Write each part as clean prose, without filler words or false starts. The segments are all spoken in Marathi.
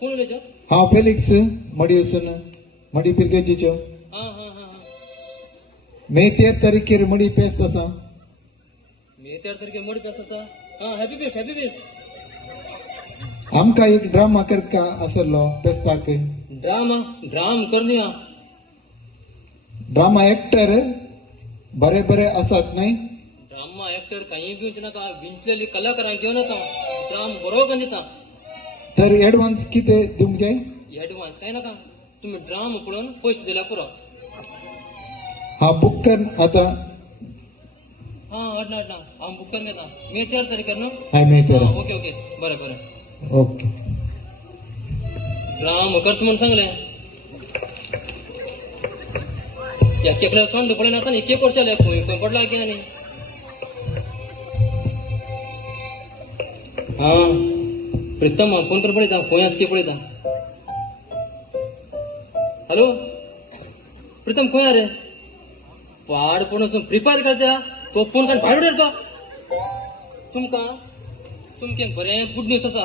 कोण उलयता? हांव फेलिक्स मडी वचून मडी पिरगेजीच्यो हा हा हा मे 13 तारीखेर मडी पेस्त आसा. मे 13 तारखेर मडी पेस्त आसा. हा हॅपी फेस्ट हॅपी फेस्ट. आमकां एक ड्रामा करता आसलो पेस्ताक. ड्राम करनी हा. ड्रामा एक्टर बरे बरे आसात न्हय. ड्रामा एक्टर काही घेवचे नाका. विंचलेली कलाकारांक घेवन येता. ड्राम बरो करून दिता. तर एडवान्स कितें तुमगे? एडवान्स काय नाका. तुम्ही ड्राम पळोवन पयशे दिल्यार पुरो. हा बुक कर आता. हा हाडना हांव बुक करून घेता. मे 13 तारखेर न्हू. हाय मे 13. ओके ओके बरें बरें. ओके. ड्राम करता म्हणून सांगलें. या केकला सोंड पडलें आसा न्ही. केक वर्षाले खंय पडला की आनी. हा प्रितम फोन कर पळयता. खंय आसा की पळयता. हॅलो प्रितम खंय रे? पाड पूण प्रिपेर करता. तो फोन काडून भायर उडयता. तुमकां एक बरें गुड न्यूज आसा.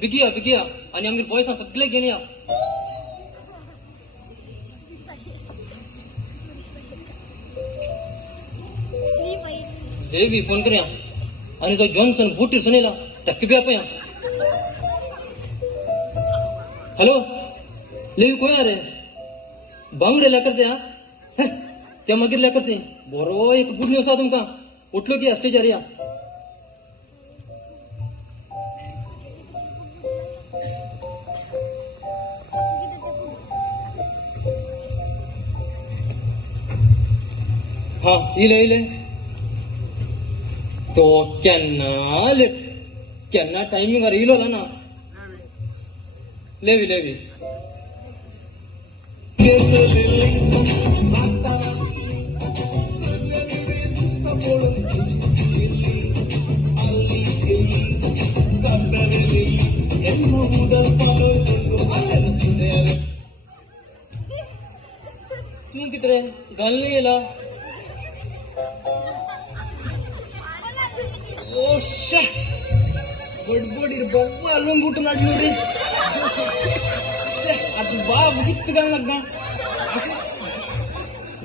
बेगिया आनी आमगे बॉयसां सगळे घेवन या. लेवी फोन करया. आनी तो जॉन्सन बूट सुनयला धक्के बी आपया. हॅलो लेवी खंय रे? बांगडे लेकर ते मागीर लेकर ते बरो एक गुड न्यूज आसा तुमकां. उठलो की स्टेजार या. हा इले तो केन्ना टायमिंगार इलो ना. लेवी तू कितरे घालून येला. बडबडीर बाबा आलून बुटून आडलो रे. आता बाब किती घाल लागना.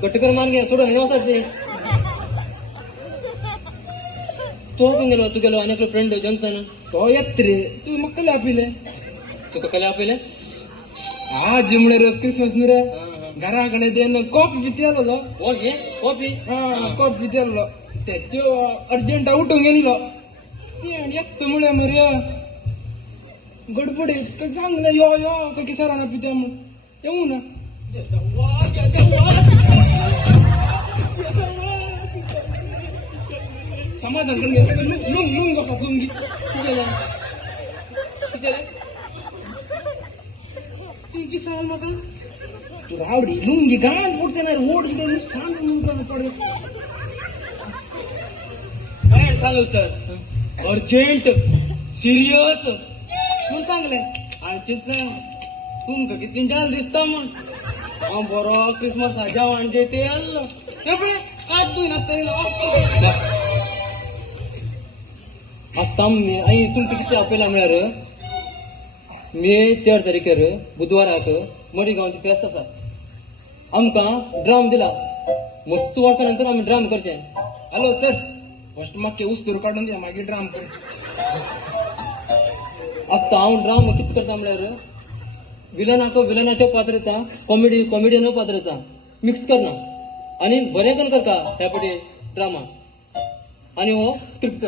कटकर मार घ्या सोडून हे वसात ते. तो पण गेलो आनी आपलो फ्रेंड जॉन्सन. तो येत रे. तू म्हाका कले आपयले. तुका कले आपयले? आज म्हणल्यार क्रिसमस न्ही रे. घरा कडेन देन कॉफी पिती आलो. कॉफी हा कॉफी पिती आलो. त्यो अर्जंट उठून गेलो. येत म्हळ्या मरे गडबडीत सांगले यो की सरांना पित्या म्हणून येऊ ना. समाधान करून लुंग बघा लुंगी की सराल म्हाका तू रावडी लुंगी गाण पडते ना ओढ इकडे सांग पडे. काय सांगू सर अर्जंट सिरियस म्हणून सांगले. तुमका कितली जाल दिसता म्हण. हांव बरो क्रिसमसाच्या म्हणजे ते आल्लो काय तू आतां तुमकां कितें आपयला म्हळ्यार मे 13 तारखेर बुधवाराक मडगांवची फेस्त आसा. आमकां ड्राम दिला. मस्त वर्सा नंतर आमी ड्राम करचे. हॅलो सर फस्ट म्हाका उस्तूर काडून दिया मागीर ड्राम कर. आतां हांव ड्राम कितें करता म्हळ्यार विलनाच्यो पात्र येता. कॉमेडियन पात्र येता. मिक्स करना आनी बरें करून करता ह्या फाटी ड्रामा. आनी हो स्क्रिप्ट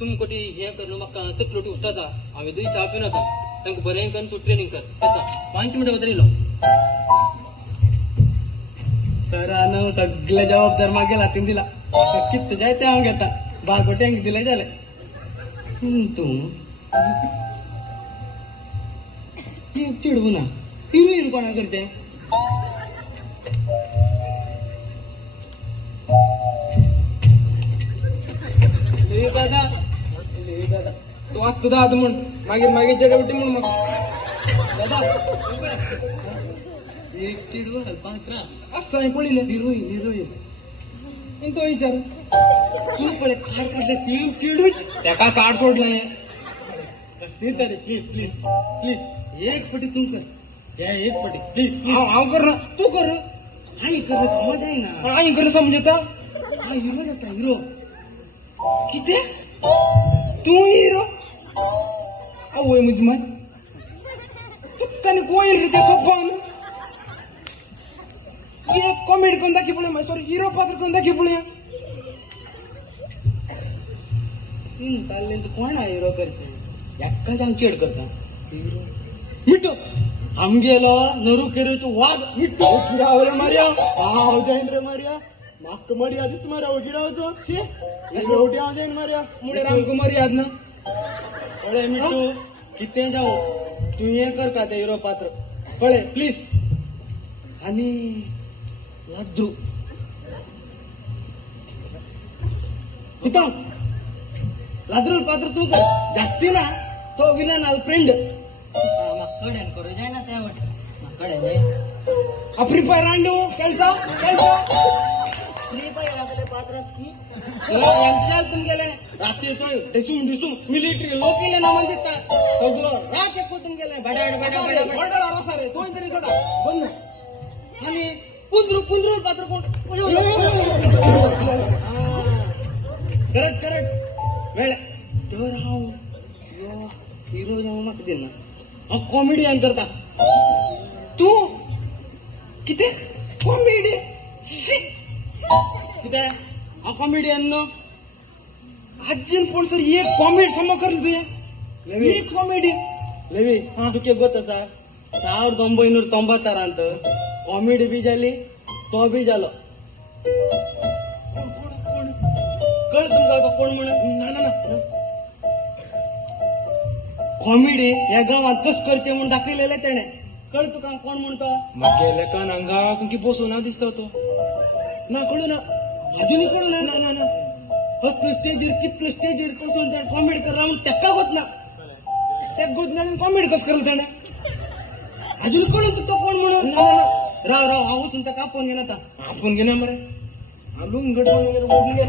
तुमकां ती हें कर म्हाका तकलो उठता. हांवें दुई च्या पिवन येता. तांकां बरें करून तूं ट्रेनिंग कर. येता 5 मिनटां भितर येयलो. सरान सगळे जबाबदार मागेल हातीन दिला. कितें जाय तें हांव घेता. बारकोट्यांक दिलें जालें. तूं चिडवू ना. हिरोईन कोणा करते? दादा तू आज तुझा आद म्हण मागीर चेडवटी म्हण म्हाका दादा एक चिडवू पात्रा असं पळयलें हिरोईन तो विचार तू पळय कार्ड काडले सेम चिडूच ताका कार्ड सोडलें. कसे तरी प्लीज प्लीज प्लीज एक पटी तू कर त्या एक पटी प्लीज हांव कर तू कर हांव कर समज आहे ना हांव कर समज येता हा हिरो येता हिरो किती तू हिरो आवय म्हणजे माय तुक्काने कोण रे त्या सोपान ये कॉमेडी कोण दाखी पडे सॉरी हिरो पात्र कोण दाखी पडे तीन ताल्ले कोण आहे हिरो करते एकाच आम चेड करता मिठो आमगेला नरू केरोचो वाघ मिठो गिरावले मारिया हाव जाईन रे मारिया माक मारिया दिस मारा गिरावतो छे एवढी आ जाईन मारिया मुडे रामको मारिया ना कळे मिठो किती जाऊ तू हे कर का ते हिरो पात्र कळे प्लीज आणि लाद्रू इथं लाद्रू पात्र तू कर जास्ती ना तो विलन आल फ्रेंड कड्यान करू जाय ना त्या कड्याने फ्री फायर आणू केलता फ्री फायर आपले पात्र की तुम गेले रात्री तो दिसून दिसून मिलिटरी लोक केले ना म्हणते सगळं रात एक तुम गेले बडाड बडाड बडाड आला सारे तो तरी सोडा बंद आणि कुंद्रू पात्र कोण करत वेळ तर हाव हिरो जाऊ नका दे ना कॉमेडियन करता तू किती कॉमेडी किती कॉमेडियन नो अज्जन पण सर एक कॉमेडी सम कर तुझ्या एक कॉमेडी लेवी तुके ಗೊತ್ತಾ 1996 ಅಂತ कॉमेडी बी झाली तो बी झालं कळ तुमका कोण म्हण ना कॉमेडी या गावात कस करते म्हणून दाखवलेलं त्याने कळ तुका कोण म्हणतो मग गेले का अंगा तुमकी बसू ना दिसत होतो ना कळू ना अजूनही कळू ना ना ना कसलं स्टेजवर कितलं स्टेजवर कसून त्या कॉमेडी कर राहून त्या गोत ना त्या गोत ना कॉमेडी कस करल त्याने अजून कळून तो कोण म्हणून राव राव हा उचून तर कापून घे ना आपण घे ना मरे आलून गडबड वगैरे बोलून घे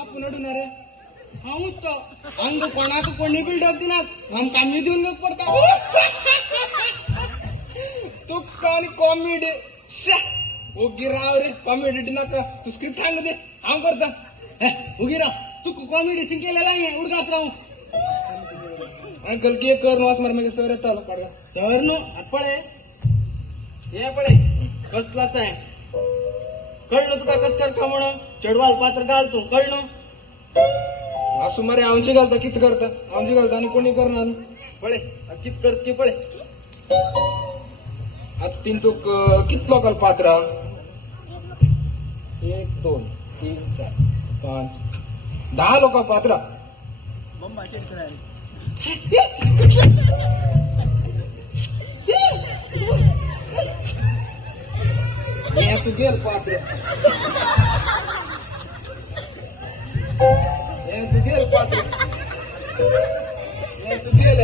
आपण अडूनारे हाऊच अंग कोणाक कोणी बिल्डअप दिनात हम कामी देऊन नको पडता तू कान कॉमेडी उगी राव रे कॉमेडी नका तू स्क्रिप्ट सांग दे हांव करता उगी राव तू कॉमेडी सिंग केलेला आहे उडगाच राहू अंकल के कर मास मार म्हणजे सर येतो पडगा सर नो पळे हे पळे कसलाच आहे कळलं तुका कस कर का म्हणून चढवाल पात्र घाल तू कळलं असू मरे आमची घालता कित करता आमची घालता आणि कोणी करणार पळे कित करत की पळे आता तीन तू कित लोकल पात्र 1 2 3 4 5 10 लोक पात्र तू गेल पात्र तू गेल पात्र तू गेल